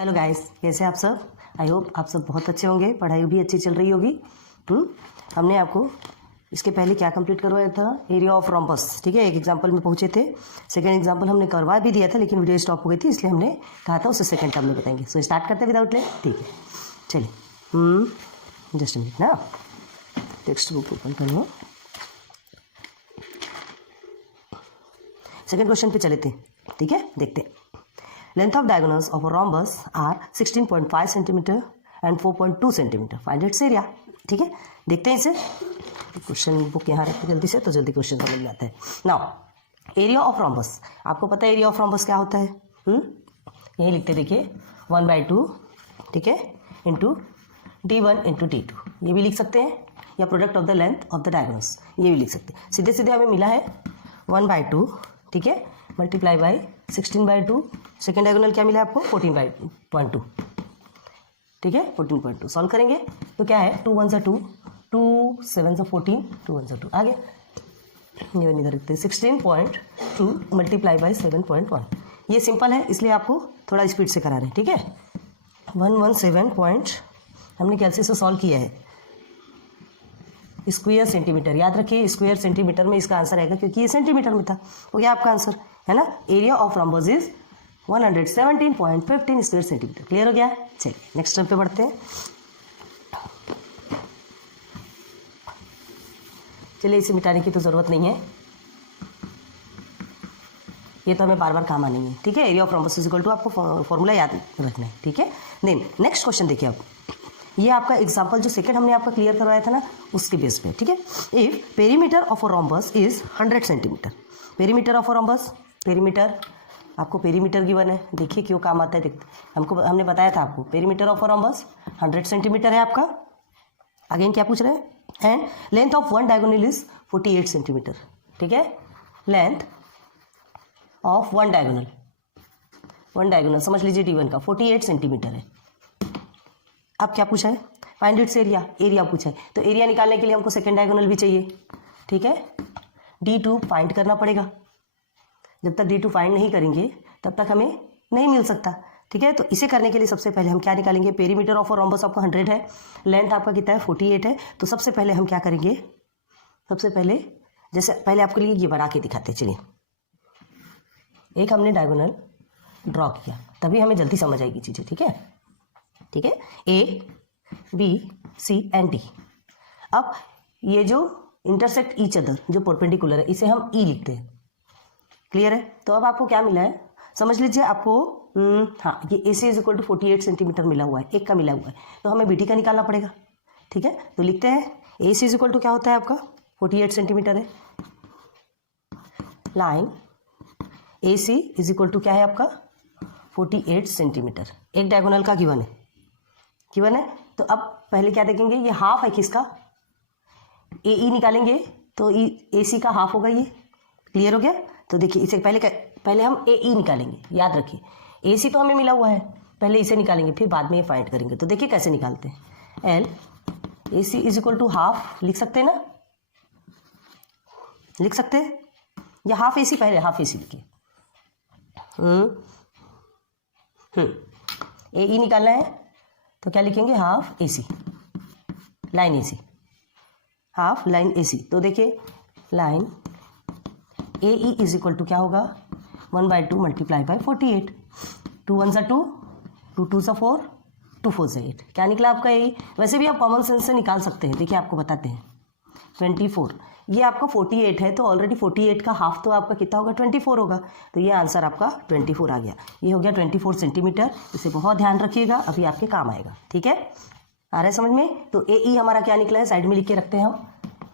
Hello guys, कैसे आप सब। आई होप आप सब बहुत अच्छे होंगे, पढ़ाई भी अच्छी चल रही होगी। हमने आपको इसके पहले क्या कंप्लीट करवाया था, एरिया ऑफ रोम्बस। ठीक है, एक एग्जांपल में पहुंचे थे। सेकंड एग्जांपल हमने करवा भी दिया था, लेकिन वीडियो स्टॉप हो गई थी, इसलिए हमने कहा था उसे सेकंड टर्म में बताएंगे। सो स्टार्ट करते हैं विदाउट लेट। ठीक है, चलिए जस्ट मिनट ना, टेक्स्ट बुक ओपन कर लो। सेकंड क्वेश्चन पे चले थे। ठीक है, देखते हैं। Length of diagonals of a rhombus are 16.5 centimetre and 4.2 centimetre. Find its area. ठीक है, देखते हैं इसे। क्वेश्चन बुक यहाँ रखते जल्दी से, तो जल्दी क्वेश्चन समझ में आता है। नाउ एरिया ऑफ रॉम्बस, आपको पता है एरिया ऑफ रॉम्बस क्या होता है। यही लिखते देखिए 1/2, ठीक है, इंटू D1 इंटू D2। ये भी लिख सकते हैं, या product of the length of the diagonals, ये भी लिख सकते हैं। सीधे सीधे हमें मिला है 1/2, ठीक है, मल्टीप्लाई बाई 16/2। सेकेंड डायगोनल क्या मिला है आपको, 14/2। ठीक है, 14/2 सॉल्व करेंगे तो क्या है, 2 1 2, 2 7 14, 2 1 2 आगे ये इधर रखते हैं 16.2 मल्टीप्लाई बाई 7.1। ये सिंपल है, इसलिए आपको थोड़ा स्पीड से करा रहे हैं। ठीक है, 117 पॉइंट हमने कैसे से सॉल्व किया है, स्क्वायर सेंटीमीटर। याद रखिए स्क्वायर सेंटीमीटर में इसका आंसर आएगा, क्योंकि ये सेंटीमीटर में था। तो क्या आपका आंसर है ना, area of rhombus is 117.15 square centimetre. Clear हो गया। चलिए नेक्स्ट स्टेप पे बढ़ते हैं। चलिए इसे मिटाने की तो ज़रूरत नहीं है, ये तो हमें बार बार काम आनी है। ठीक है, area of rhombus is equal to, आपको फॉर्मूला याद रखना है। ठीक है, देन नेक्स्ट क्वेश्चन देखिए आप। ये आपका एग्जाम्पल जो सेकंड हमने आपका क्लियर करवाया था ना, उसके बेस पे। ठीक है, if perimeter of a rhombus is 100 centimetre. Perimeter of a rhombus, perimeter आपको पेरीमीटर गिवन है, देखिए क्यों काम आता है। हमने बताया था आपको perimeter of a rhombus 100 centimetre है आपका। अगेन क्या पूछ रहे हैं, and length of one diagonal is 48 centimetre. ठीक है, लेंथ ऑफ वन डायगोनल समझ लीजिए D1 का 48 सेंटीमीटर है। अब क्या पूछा है, फाइंड इट्स एरिया। एरिया पूछा है, तो एरिया निकालने के लिए हमको सेकेंड डायगोनल भी चाहिए। ठीक है, D2 फाइंड करना पड़ेगा। जब तक D2 फाइंड नहीं करेंगे तब तक हमें नहीं मिल सकता। ठीक है, तो इसे करने के लिए सबसे पहले हम क्या निकालेंगे, पेरीमीटर ऑफ अ रॉम्बस आपका 100 है, लेंथ आपका कितना है 48 है। तो सबसे पहले हम क्या करेंगे, सबसे पहले जैसे पहले आपके लिए ये बना के दिखाते। चलिए, एक हमने डायगोनल ड्रॉ किया, तभी हमें जल्दी समझ आएगी चीज़ें। ठीक है, ठीक है, A, B, C and D। अब ये जो इंटरसेक्ट ईच अदर, जो परपेंडिकुलर है, इसे हम E लिखते हैं। क्लियर है, तो अब आपको क्या मिला है, समझ लीजिए आपको हाँ, ये AC is equal to 48 centimetre मिला हुआ है, एक का मिला हुआ है, तो हमें BD का निकालना पड़ेगा। ठीक है, तो लिखते हैं AC इज इक्वल टू क्या होता है आपका, 48 सेंटीमीटर है। Line AC is equal to क्या है आपका, 48 सेंटीमीटर। एक डायगोनल का गिवन है। तो अब पहले क्या देखेंगे, ये हाफ है किसका, AE निकालेंगे तो AC का हाफ होगा ये। क्लियर हो गया। तो देखिए इसे पहले हम AE निकालेंगे। याद रखिए AC तो हमें मिला हुआ है, पहले इसे निकालेंगे, फिर बाद में ये फाइंड करेंगे। तो देखिए कैसे निकालते हैं, AC is equal to half लिख सकते हैं ना, लिख सकते हैं, या हाफ AC, पहले हाफ AC लिखिए। AE निकालना है तो क्या लिखेंगे, half AC, line AC, half line AC। तो देखिए line AE is equal to क्या होगा, 1/2 मल्टीप्लाई बाई 48। 2 1 2, 2 2 4, 2 4 8। क्या निकला आपका AE। वैसे भी आप कॉमन सेंस से निकाल सकते हैं, देखिए आपको बताते हैं 24। ये आपका 48 है, तो ऑलरेडी 48 का हाफ तो आपका कितना होगा, 24 होगा। तो ये आंसर आपका 24 आ गया। ये हो गया 24 सेंटीमीटर। इसे बहुत ध्यान रखिएगा, अभी आपके काम आएगा। ठीक है, आ रहा है समझ में। तो AE हमारा क्या निकला है, साइड में लिख के रखते हैं हम,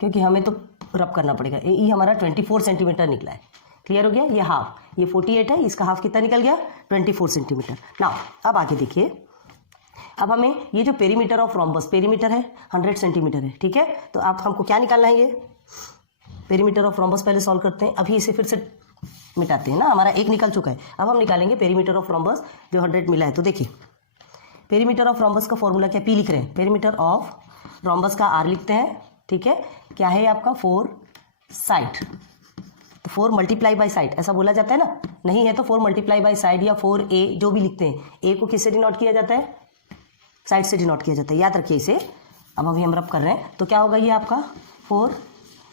क्योंकि हमें तो रब करना पड़ेगा। AE हमारा 24 सेंटीमीटर निकला है। क्लियर हो गया। ये हाफ, ये 48 है, इसका हाफ कितना निकल गया, 24 सेंटीमीटर। नाउ अब आगे देखिए, अब हमें ये जो पेरीमीटर ऑफ रॉम्बस, पेरीमीटर है 100 सेंटीमीटर है। ठीक है, तो आप हमको क्या निकालना है, ये पेरीमीटर ऑफ रॉम्बस पहले सॉल्व करते हैं, अभी इसे फिर से मिटाते हैं ना, हमारा एक निकल चुका है। अब हम निकालेंगे पेरीमीटर ऑफ रॉम्बस जो 100 मिला है। तो देखिए पेरीमीटर ऑफ रॉम्बस का फॉर्मूला क्या, P लिख रहे हैं, पेरीमीटर ऑफ रॉम्बस का R लिखते हैं। ठीक है, क्या है आपका 4 साइड, तो 4 मल्टीप्लाई बाई साइड ऐसा बोला जाता है ना, नहीं है तो 4 मल्टीप्लाई बाई साइड या 4a जो भी लिखते हैं, ए को किससे डिनोट किया जाता है, साइड से डिनोट किया जाता है, याद रखिए इसे। अब अभी हम रब कर रहे हैं तो क्या होगा, ये आपका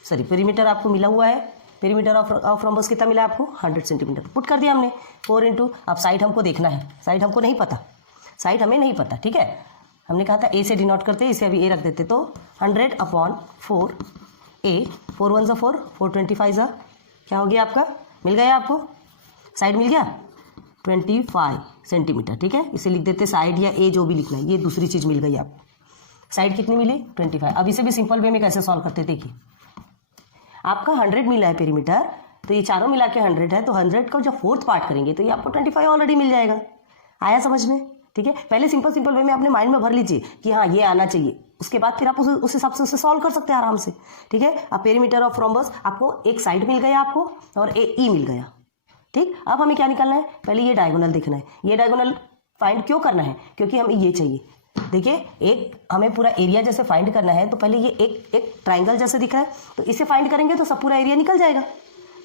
पेरीमीटर आपको मिला हुआ है, पेरीमीटर ऑफ रोम्बस कितना मिला आपको 100 सेंटीमीटर, पुट कर दिया हमने 4 इंटू, अब साइड हमको देखना है, साइड हमको नहीं पता, साइड हमें नहीं पता, ठीक है, हमने कहा था ए से डिनोट करते, इसे अभी ए रख देते, तो 100/4 a, 4 1 ज़ा 4, 425 ज़ा क्या हो गया आपका, मिल गया आपको, साइड मिल गया 25 सेंटीमीटर, ठीक है, इसे लिख देते साइड या ए जो भी लिखना है, ये दूसरी चीज़ मिल गई आपको, साइड कितनी मिली 25। अब इसे भी सिंपल वे में कैसे सॉल्व करते, देखिए आपका 100 मिला है पेरीमीटर, तो ये चारों मिला के 100 है, तो 100 का जब 4th पार्ट करेंगे तो ये आपको 25 ऑलरेडी मिल जाएगा, आया समझ में, ठीक है। पहले सिंपल वे में अपने माइंड में भर लीजिए कि हाँ ये आना चाहिए, उसके बाद फिर आप उस हिसाब से उसे सॉल्व कर सकते हैं आराम से, ठीक है। अब पेरीमीटर ऑफ रोम्बस आपको एक साइड मिल गया आपको और ए ई मिल गया, ठीक। अब हमें क्या निकालना है, पहले ये डायगोनल देखना है, ये डायगोनल फाइंड क्यों करना है, क्योंकि हमें ये चाहिए, देखिए एक हमें पूरा एरिया जैसे फाइंड करना है, तो पहले ये एक ट्राइंगल जैसे दिख रहा है, तो इसे फाइंड करेंगे तो सब पूरा एरिया निकल जाएगा,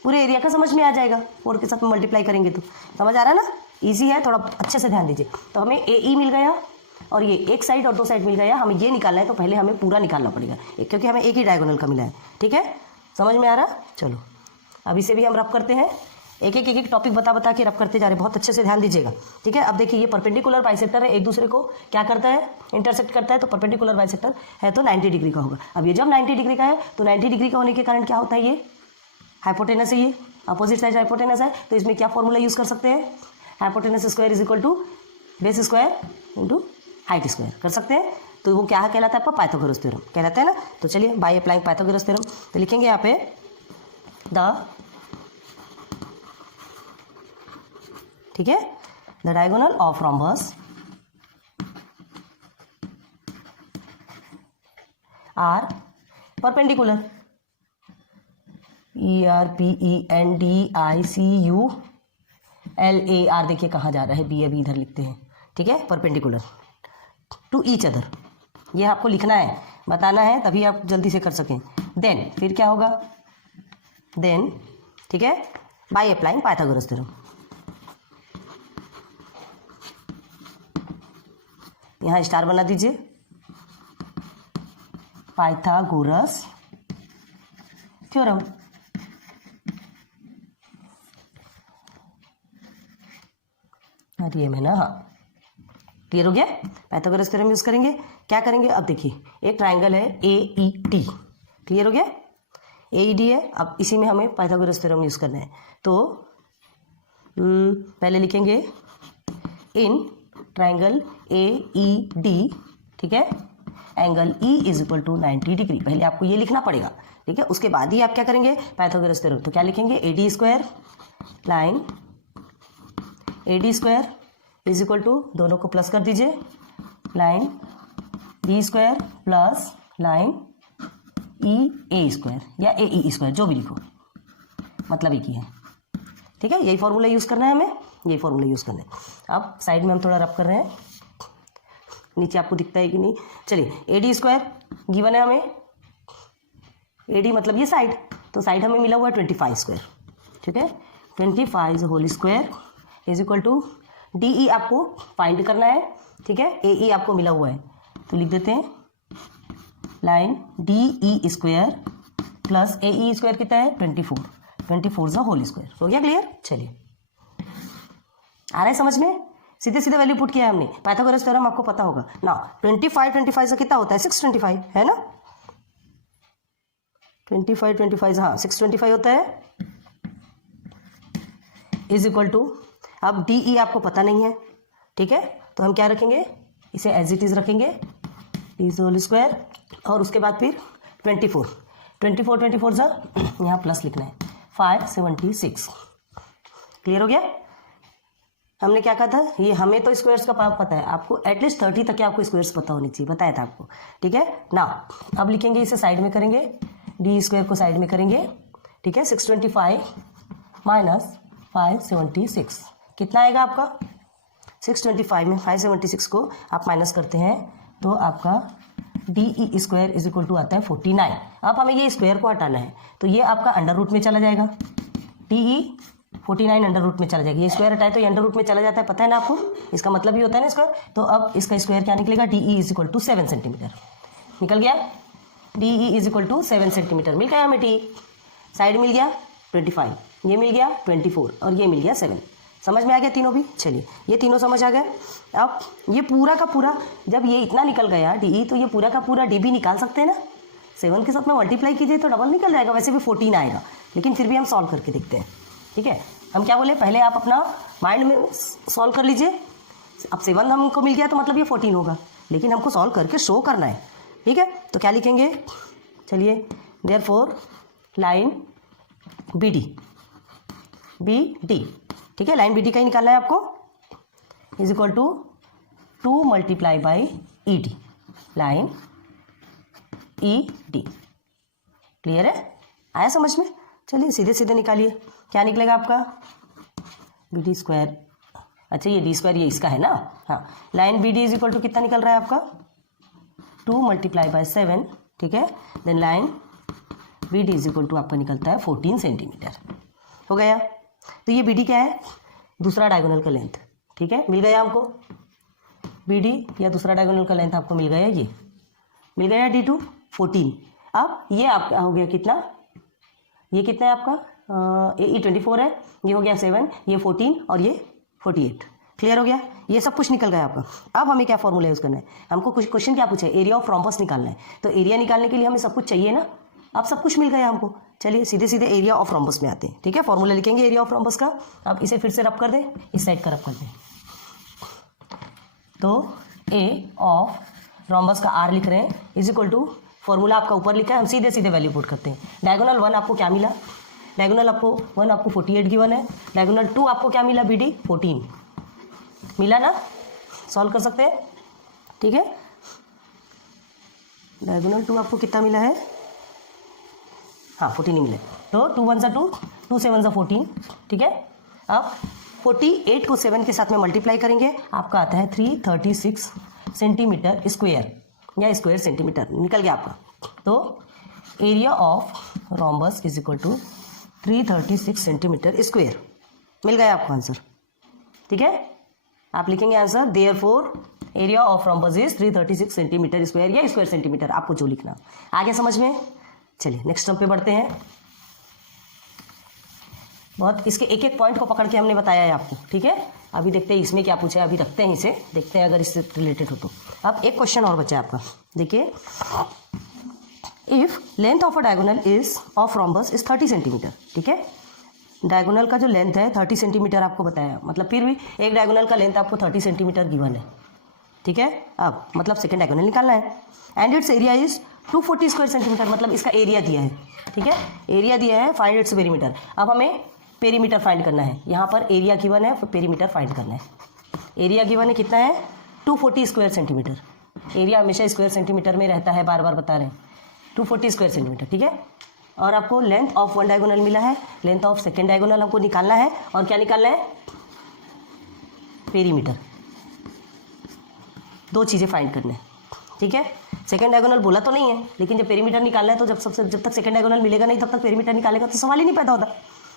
पूरे एरिया का समझ में आ जाएगा, 4 के साथ में मल्टीप्लाई करेंगे तो समझ आ रहा है ना, इजी है, थोड़ा अच्छे से ध्यान दीजिए। तो हमें ए ई मिल गया और ये एक साइड और 2 साइड मिल गया, हमें ये निकालना है तो पहले हमें पूरा निकालना पड़ेगा, क्योंकि हमें एक ही डायगोनल का मिला है, ठीक है, समझ में आ रहा। चलो अब इसे भी हम रब करते हैं, एक एक टॉपिक बता के रब करते जा रहे हैं, बहुत अच्छे से ध्यान दीजिएगा, ठीक है। अब देखिए ये परपेंडिकुलर बाइसेक्टर है, एक दूसरे को क्या करता है, इंटरसेक्ट करता है, तो परपेंडिकुलर बाइसेक्टर है तो 90 डिग्री का होगा। अब ये जब 90 डिग्री का है तो 90 डिग्री का होने के कारण क्या होता है, ये हाइपोटेनस है, ये अपोजिट साइड हाइपोटेनस है, तो इसमें क्या फॉर्मूला यूज़ कर सकते हैं, hypotenuse square is equal to base square into height square कर सकते हैं, तो वो क्या कहलाता है आपका पाइथागोरस थ्योरम कहलाता है ना। तो चलिए बाय अप्लाइंग पाइथागोरस थ्योरम, तो लिखेंगे यहाँ पे द, ठीक है, the diagonal of rhombus are perpendicular, ERPENDICULAR, देखिए कहाँ जा रहा है, बी अभी इधर लिखते हैं, ठीक है, परपेंडिकुलर टू ईच अदर, ये आपको लिखना है, बताना है, तभी आप जल्दी से कर सकें। देन फिर क्या होगा, देन ठीक है, बाय अप्लाइंग पाइथागोरस थ्योरम, यहाँ स्टार बना दीजिए, पाइथागोरस थ्योरम, ये में ना, हाँ क्लियर हो गया, पाइथागोरस थ्योरम यूज करेंगे, क्या करेंगे, अब देखिए एक ट्राइंगल है AED, क्लियर हो गया, AED है, अब इसी में हमें पाइथागोरस थ्योरम यूज करना है, तो पहले लिखेंगे इन ट्राइंगल AED, ठीक है, angle E is equal to 90 degree, पहले आपको ये लिखना पड़ेगा, ठीक है, उसके बाद ही आप क्या करेंगे पाइथागोरस थ्योरम, तो क्या लिखेंगे AD square line AD square is equal to, दोनों को प्लस कर दीजिए, line B square plus line EA square या AE स्क्वायर, जो भी लिखो, मतलब एक ही है, ठीक है, यही फॉर्मूला यूज़ करना है हमें, यही फॉर्मूला यूज़ करना है। अब साइड में हम थोड़ा रब कर रहे हैं, नीचे आपको दिखता है कि नहीं, चलिए AD स्क्वायर गिवन है हमें, AD मतलब ये साइड, तो साइड हमें मिला हुआ है 25 स्क्वायर, ठीक है, 25 whole square is equal to DE आपको फाइंड करना है, ठीक है, AE आपको मिला हुआ है, तो लिख देते हैं line DE square plus AE square कितना है 24 ज़ा होल स्क्वायर, हो गया क्लियर। चलिए आ रहा है समझ में, सीधे सीधे वैल्यू पुट किया है हमने, पाइथागोरस थ्योरम आपको पता होगा ना, 25 से कितना होता है 625 है ना, 25 हाँ 625 होता है, इज इक्वल टू, अब DE आपको पता नहीं है, ठीक है, तो हम क्या रखेंगे, इसे एज इट इज रखेंगे, D होल स्क्वायर और उसके बाद फिर 24 ज़ा यहाँ प्लस लिखना है 576, क्लियर हो गया। हमने क्या कहा था, ये हमें तो स्क्वायर्स का पता है, आपको एटलीस्ट 30 तक के आपको स्क्वायर्स पता होनी चाहिए, बताया था आपको, ठीक है ना। अब लिखेंगे इसे साइड में करेंगे, D स्क्वायर को साइड में करेंगे, ठीक है, 625 माइनस 576 कितना आएगा आपका, 625 में 576 को आप माइनस करते हैं तो आपका DE square is equal to आता है 49। अब हमें ये स्क्वायर को हटाना है, तो ये आपका अंडर रूट में चला जाएगा, TE 49 अंडर रूट में चला जाएगा, ये स्क्वायर हटाए तो ये अंडर रूट में चला जाता है, पता है ना आपको, इसका मतलब ही होता है ना स्क्वायर। तो अब इसका स्क्वायर क्या निकलेगा, DE is equal to 7 centimetre निकल गया, DE is equal to 7 centimetre मिल गया हमें। TE साइड मिल गया 25, ये मिल गया 24 और ये मिल गया 7। समझ में आ गया तीनों भी, चलिए ये तीनों समझ आ गए। अब ये पूरा का पूरा जब ये इतना निकल गया DE, तो ये पूरा का पूरा D भी निकाल सकते हैं ना, 7 के साथ में मल्टीप्लाई कीजिए तो डबल निकल जाएगा, वैसे भी 14 आएगा, लेकिन फिर भी हम सॉल्व करके देखते हैं। ठीक है, हम क्या बोले, पहले आप अपना माइंड में सॉल्व कर लीजिए। अब 7 हमको मिल गया तो मतलब ये 14 होगा, लेकिन हमको सॉल्व करके शो करना है। ठीक है, तो क्या लिखेंगे, चलिए देयरफॉर लाइन BD, ठीक है, लाइन BD का ही निकालना है आपको, is equal to 2 multiply by ED, line ED। Clear है, आया समझ में। चलिए सीधे सीधे निकालिए, क्या निकलेगा आपका, BD स्क्वायर, अच्छा ये D स्क्वायर ये इसका है ना, हाँ, line BD is equal to कितना निकल रहा है आपका, 2 मल्टीप्लाई बाई 7, ठीक है, then line BD is equal to आपका निकलता है 14 सेंटीमीटर। हो गया, तो ये BD क्या है, दूसरा डायगोनल का लेंथ। ठीक है, मिल गया हमको BD या दूसरा डायगोनल का लेंथ आपको मिल गया, ये मिल गया D2 14। अब ये आपका हो गया कितना, ये कितना है आपका, ये 24 है, ये हो गया 7, ये 14 और ये 48। क्लियर हो गया, ये सब कुछ निकल गया आपका। अब हमें क्या फॉर्मूला यूज़ करना है, हमको कुछ क्वेश्चन क्या पूछा है, एरिया ऑफ रोम्बस निकालना है, तो एरिया निकालने के लिए हमें सब कुछ चाहिए ना, अब सब कुछ मिल गया हमको। चलिए सीधे सीधे एरिया ऑफ रोम्बस में आते हैं। ठीक है, फॉर्मूला लिखेंगे एरिया ऑफ रोम्बस का। अब इसे फिर से रब कर दें, इस साइड का रब कर दें, तो ए ऑफ रोम्बस का R लिख रहे हैं इज इक्वल टू, फॉर्मूला आपका ऊपर लिखा है, हम सीधे सीधे वैल्यू पुट करते हैं। डायगोनल 1 आपको क्या मिला, डायगोनल आपको 1 आपको 48 गिवन है, डायगोनल 2 आपको क्या मिला, BD 14 मिला ना, सॉल्व कर सकते हैं। ठीक है, डायगोनल 2 आपको कितना मिला है, हाँ 14 ही मिला, तो 2 1 सा 2, 2 7 सा 14। ठीक है, अब 48 को 7 के साथ में मल्टीप्लाई करेंगे, आपका आता है 336 सेंटीमीटर स्क्वायर या स्क्वायर सेंटीमीटर निकल गया आपका। तो area of rhombus is equal to 336 centimetre square मिल गया आपको आंसर। ठीक है, आप लिखेंगे answer, therefore area of rhombus is 336 centimetre square या स्क्वायर सेंटीमीटर, आपको जो लिखना। आगे समझ में, चलिए नेक्स्ट टर्म पे बढ़ते हैं। बहुत इसके एक एक पॉइंट को पकड़ के हमने बताया है आपको। ठीक है, अभी देखते हैं इसमें क्या पूछा है, अभी रखते हैं इसे, देखते हैं अगर इससे रिलेटेड हो तो। अब एक क्वेश्चन और बचा है आपका, देखिए, if length of a diagonal is of rhombus is 30 centimetre. ठीक है, डायगोनल का जो लेंथ है 30 सेंटीमीटर आपको बताया, मतलब फिर भी एक डायगोनल का लेंथ आपको 30 सेंटीमीटर गिवन है। ठीक है, अब मतलब सेकेंड डायगोनल निकालना है, and it's area is 240 square centimetre, मतलब इसका एरिया दिया है। ठीक है, एरिया दिया है, फाइंड इट्स पेरीमीटर। अब हमें पेरीमीटर फाइंड करना है, यहाँ पर एरिया गिवन है, पेरीमीटर फाइंड करना है। एरिया गिवन है कितना है, 240 स्क्वायर सेंटीमीटर। एरिया हमेशा स्क्वायर सेंटीमीटर में रहता है, बार बार बता रहे हैं, 240 स्क्वायर सेंटीमीटर। ठीक है, और आपको लेंथ ऑफ वन डायगोनल मिला है, लेंथ ऑफ सेकेंड डायगोनल हमको निकालना है, और क्या निकालना है, पेरीमीटर। दो चीज़ें फाइंड करने हैं। ठीक है, सेकेंड डायगोनल बोला तो नहीं है, लेकिन जब पेरीमीटर निकालना है तो जब तक सेकेंड डायगोनल मिलेगा नहीं तब तक पेरीमीटर निकालेगा तो सवाल ही नहीं पैदा होता।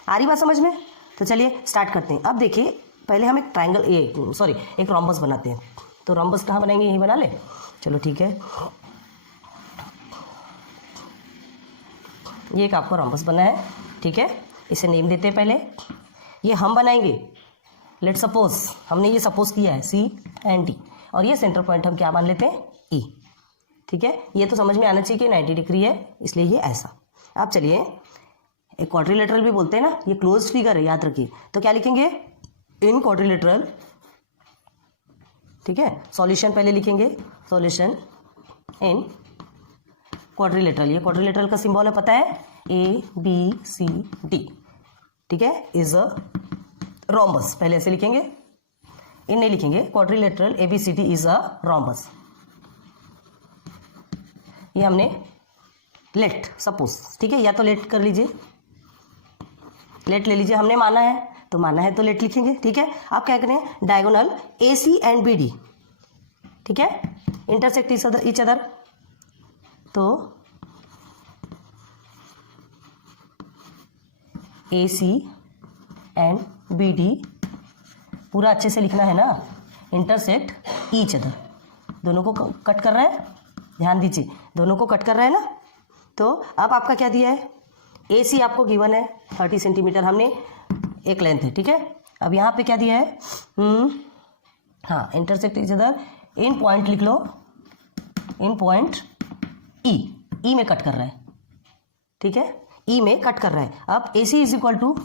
आ रही बात समझ में, तो चलिए स्टार्ट करते हैं। अब देखिए, पहले हम एक ट्राइंगल एक रोम्बस बनाते हैं। तो रोम्बस कहाँ बनाएंगे, यही बना ले, चलो ठीक है। ये एक आपको रोम्बस बना है। ठीक है, इसे नेम देते हैं पहले, ये हम बनाएंगे, लेट सपोज हमने ये सपोज किया है C एंड D, और ये सेंटर पॉइंट हम क्या मान लेते हैं, E। ठीक है, ये तो समझ में आना चाहिए कि 90 डिग्री है, इसलिए ये ऐसा। अब चलिए, एक क्वाड्रिलेटरल भी बोलते हैं ना, ये क्लोज्ड फिगर है, याद रखिए। तो क्या लिखेंगे, इन क्वाड्रिलेटरल। ठीक है, सॉल्यूशन पहले लिखेंगे, सॉल्यूशन इन क्वाड्रिलेटरल। ये क्वाड्रिलेटरल का सिंबल है, पता है, ABCD। ठीक है, इज अ रोम्बस, पहले ऐसे लिखेंगे, इन नहीं लिखेंगे, quadrilateral ABCD is a rhombus. ये हमने लेट सपोज, ठीक है, या तो लेट कर लीजिए, लेट ले लीजिए, हमने माना है तो माना है तो लेट लिखेंगे। ठीक है, आप क्या करें, डायगोनल AC एंड BD, ठीक है, इंटरसेक्ट ईच अदर, तो AC एंड बी डी पूरा अच्छे से लिखना है ना, इंटरसेक्ट ईच अदर, दोनों को कट कर रहा है, ध्यान दीजिए दोनों को कट कर रहा है ना। तो अब आपका क्या दिया है, ए सी आपको गिवन है 30 सेंटीमीटर, हमने एक लेंथ है, ठीक है। अब यहाँ पे क्या दिया है, हाँ इंटरसेक्ट ईच अदर, इन पॉइंट लिख लो, इन पॉइंट ई में कट कर रहा है, ठीक है, ई में कट कर रहा है। अब ए C is equal to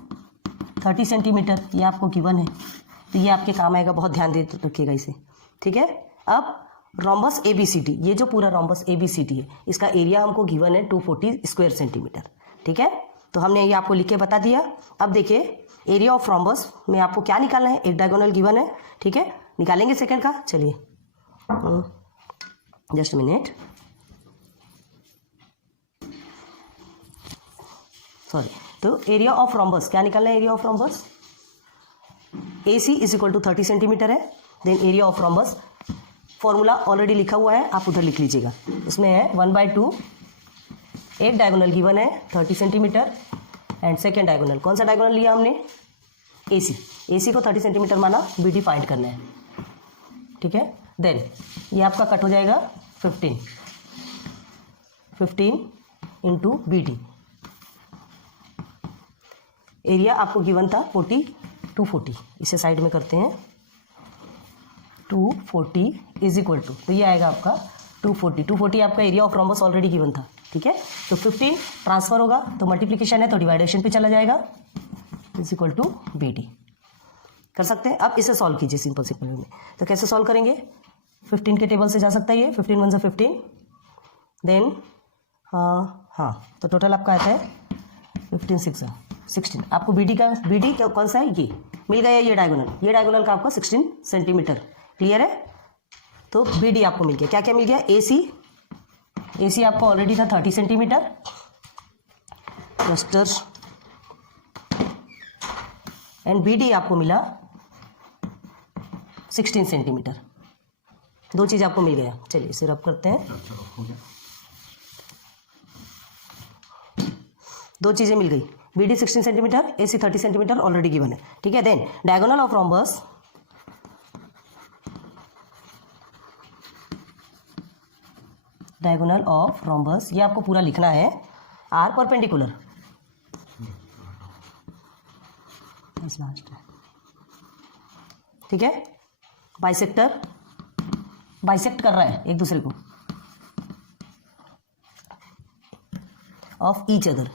30 centimetre, ये आपको गिवन है, तो ये आपके काम आएगा, बहुत ध्यान दे रखिएगा इसे, ठीक है। अब rhombus A B C D, ये जो पूरा rhombus A B C D है, इसका एरिया हमको गिवन है 240 स्क्वायर सेंटीमीटर, ठीक है। तो हमने ये आपको लिख के बता दिया। अब देखिए एरिया ऑफ रोम्बस में आपको क्या निकालना है, एक डायगोनल गिवन है, ठीक है, निकालेंगे सेकंड का, चलिए जस्ट मिनट, सॉरी। तो एरिया ऑफ रोम्बस क्या निकालना है, area of rhombus A C is equal to 30 centimetre है। Then area of rhombus formula already लिखा हुआ है, आप उधर लिख लीजिएगा, उसमें है 1/2, एक डायगोनल गिवन है 30 सेंटीमीटर एंड सेकेंड डायगोनल, कौन सा डायगोनल लिया हमने, ए सी को 30 सेंटीमीटर माना, बी डी फाइंड करना है, ठीक है। देन ये आपका कट हो जाएगा 15 इंटू बी डी, एरिया आपको गिवन था 240, इसे साइड में करते हैं, 240 इज इक्वल टू, तो ये आएगा आपका 240 आपका area of rhombus already given था, ठीक है। तो 15 ट्रांसफर होगा तो मल्टीप्लिकेशन है तो डिवाइडेशन पे चला जाएगा, is equal to B D, कर सकते हैं। अब इसे सॉल्व कीजिए सिंपल में, तो कैसे सॉल्व करेंगे, 15 के टेबल से जा सकता है ये, 15 1 से 15, देन हाँ तो टोटल आपका आता है 15 6 16, आपको बी डी कौन सा है, ये मिल गया, ये डायगोनल का आपको 16 सेंटीमीटर, क्लियर है। तो बी डी आपको मिल गया, क्या क्या मिल गया, ए सी आपको ऑलरेडी था 30 सेंटीमीटर, क्लस्टर एंड बी डी आपको मिला 16 सेंटीमीटर, दो चीज़ आपको मिल गया। चलिए इसे रब करते हैं, दो चीज़ें मिल गई, बी डी 16 सेंटीमीटर, ए सी 30 सेंटीमीटर ऑलरेडी गिवन है, ठीक है। देन डायगोनल ऑफ रोम्बस, ये आपको पूरा लिखना है, आर परपेंडिकुलर, ठीक है, बाइसेक्ट कर रहा है एक दूसरे को, ऑफ ईच अदर,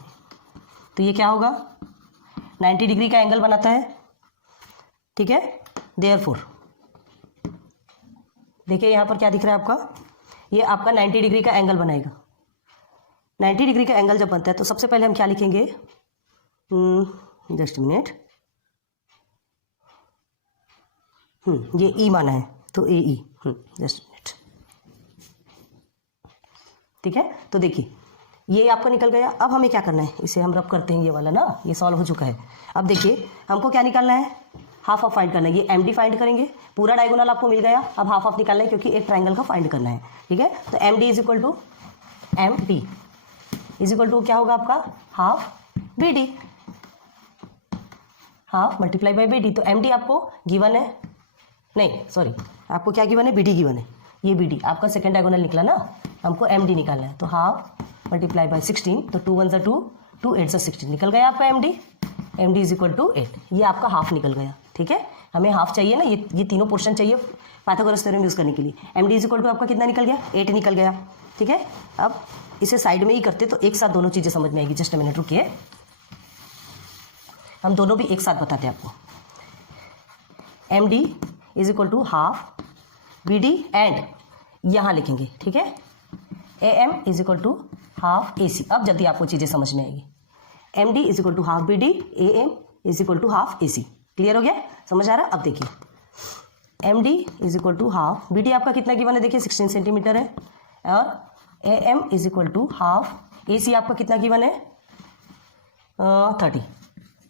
तो ये क्या होगा, 90 डिग्री का एंगल बनाता है, ठीक है। देयरफॉर देखिए यहाँ पर क्या दिख रहा है आपका, ये आपका 90 डिग्री का एंगल बनाएगा। 90 डिग्री का एंगल जब बनता है तो सबसे पहले हम क्या लिखेंगे, जस्ट मिनट, ये ई माना है तो ए ई, जस्ट मिनट, ठीक है। तो देखिए ये आपका निकल गया। अब हमें क्या करना है, इसे हम रब करते हैं, ये वाला ना, ये सॉल्व हो चुका है। अब देखिए हमको क्या निकालना है, हाफ ऑफ फाइंड करना है, ये एम डी फाइंड करेंगे, पूरा डायगोनल आपको मिल गया, अब हाफ ऑफ निकालना है क्योंकि एक ट्राइंगल का फाइंड करना है, ठीक है। तो M D is equal to क्या होगा आपका, half B D, half multiply by B D. तो एम डी आपको गिवन है, नहीं सॉरी, आपको क्या गिवन है, बी डी गिवन है, ये बी डी आपका सेकेंड डायगोनल निकला ना, हमको एम डी निकालना है, तो हाफ मल्टीप्लाई बाई 16, तो 2 1 सा 2, 2 8 सा 16, निकल गया आपका M D is equal to 8, ये आपका हाफ निकल गया, ठीक है। हमें हाफ चाहिए ना, ये तीनों पोर्शन चाहिए पाइथागोरस थ्योरम यूज़ करने के लिए। M D is equal to आपका कितना निकल गया, 8 निकल गया, ठीक है। अब इसे साइड में ही करते तो एक साथ दोनों चीज़ें समझ में आएगी, जस्ट मिनट रुकिए, हम दोनों भी एक साथ बताते हैं आपको। M D is equal to half B D and यहाँ लिखेंगे, ठीक है, A M is equal to half A C. अब जल्दी आपको चीज़ें समझ में आएगी, M D is equal to half B D, A M is equal to half A C, clear हो गया, समझ आ रहा है। अब देखिए M D is equal to half B D आपका कितना गिवन है, देखिए 16 सेंटीमीटर है, और A M is equal to half A C आपका कितना गिवन है, 30।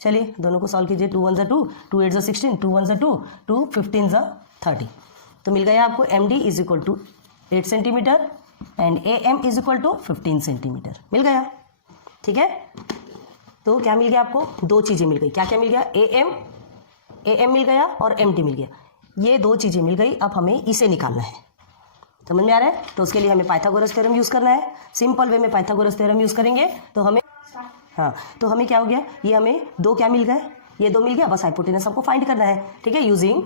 चलिए दोनों को सॉल्व कीजिए, 2 1 सा 2, 2 8 सा 16, 2 1 सा 2, 2 15 सा 30, तो मिल गया आपको M D is equal to 8 centimetre and A M is equal to 15 centimetre, मिल गया, ठीक है। तो क्या मिल गया आपको, दो चीज़ें मिल गई। क्या क्या मिल गया, ए एम मिल गया और एम टी मिल गया। ये दो चीज़ें मिल गई। अब हमें इसे निकालना है, समझ में आ रहा है। तो उसके लिए हमें पाइथागोरस थ्योरम यूज़ करना है। सिंपल वे में पाइथागोरस थ्योरम यूज़ करेंगे तो हमें, हाँ, तो हमें क्या हो गया, ये हमें दो क्या मिल गए, ये दो मिल गया। बस हाइपोटेनस हमको फाइंड करना है, ठीक है। यूजिंग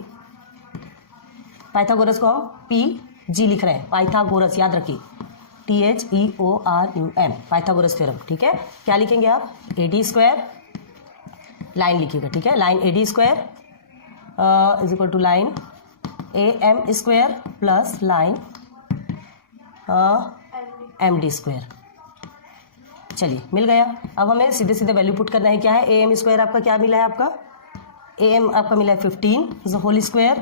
पाइथागोरस को हम पी जी लिख रहे हैं, पाइथागोरस याद रखिए, THEORUM, पाइथागोरस थ्योरम, ठीक है। क्या लिखेंगे आप, AD स्क्वायर, लाइन लिखिएगा, ठीक है। Line AD square is equal to line AM square plus line MD square. चलिए मिल गया। अब हमें सीधे सीधे वैल्यू पुट करना है। क्या है, AM स्क्वायर आपका क्या मिला है, आपका AM आपका मिला है 15 ज़ होल स्क्वायर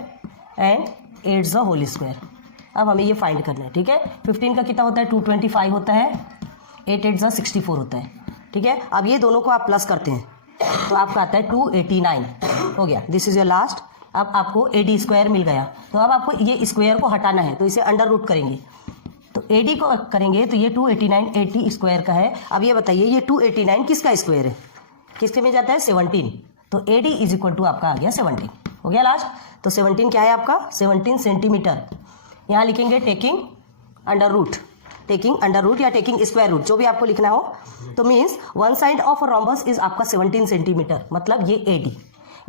एंड 8 ज़ होल स्क्वायर। अब हमें ये फाइंड करना है, ठीक है। 15 का कितना होता है, 225 होता है, 8 8 ज़ 64 होता है, ठीक है। अब ये दोनों को आप प्लस करते हैं तो आपका आता है 289 हो गया। This is your last. अब आपको AD स्क्वायर मिल गया। तो अब आपको ये स्क्वायर को हटाना है, तो इसे अंडर रूट करेंगे। तो AD को करेंगे तो ये 289 80 स्क्वायर का है। अब ये बताइए ये 289 किसका स्क्वायर है, किसके में जाता है, 17। तो AD इज इक्वल टू आपका आ गया 17 हो गया लास्ट। तो 17 क्या है आपका, 17 सेंटीमीटर। यहाँ लिखेंगे taking under root, taking under root या टेकिंग स्क्वायर रूट, जो भी आपको लिखना हो। तो means one side of a rhombus इज आपका 17 सेंटीमीटर, मतलब ये AD।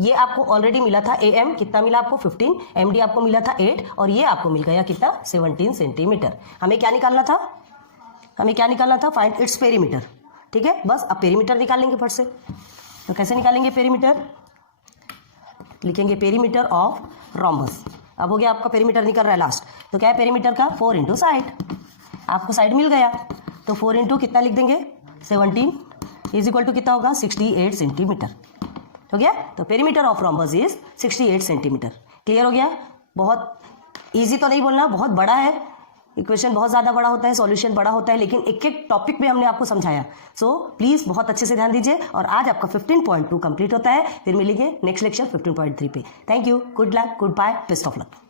ये आपको ऑलरेडी मिला था AM, कितना मिला आपको 15, MD आपको मिला था 8 और ये आपको मिल गया कितना, 17 सेंटीमीटर। हमें क्या निकालना था, हमें क्या निकालना था, फाइंड इट्स पेरीमीटर, ठीक है। बस अब पेरीमीटर निकालेंगे फट से। तो कैसे निकालेंगे पेरीमीटर, लिखेंगे पेरीमीटर ऑफ रोम्बस। अब हो गया आपका पेरीमीटर निकल रहा है लास्ट। तो क्या है पेरीमीटर का, 4 इंटू साइड, आपको साइड मिल गया। तो 4 इंटू कितना लिख देंगे, 17 इज इक्वल टू कितना होगा, 68 सेंटीमीटर हो गया। तो perimeter of rhombus is 68 centimetre. Clear हो गया। बहुत इजी तो नहीं बोलना, बहुत बड़ा है इक्वेशन, बहुत ज़्यादा बड़ा होता है, सॉल्यूशन बड़ा होता है, लेकिन एक एक टॉपिक में हमने आपको समझाया। सो प्लीज़ बहुत अच्छे से ध्यान दीजिए। और आज आपका 15.2 कंप्लीट होता है। फिर मिलेंगे नेक्स्ट लेक्चर 15.3 पे। Thank you, good luck, goodbye, best of luck.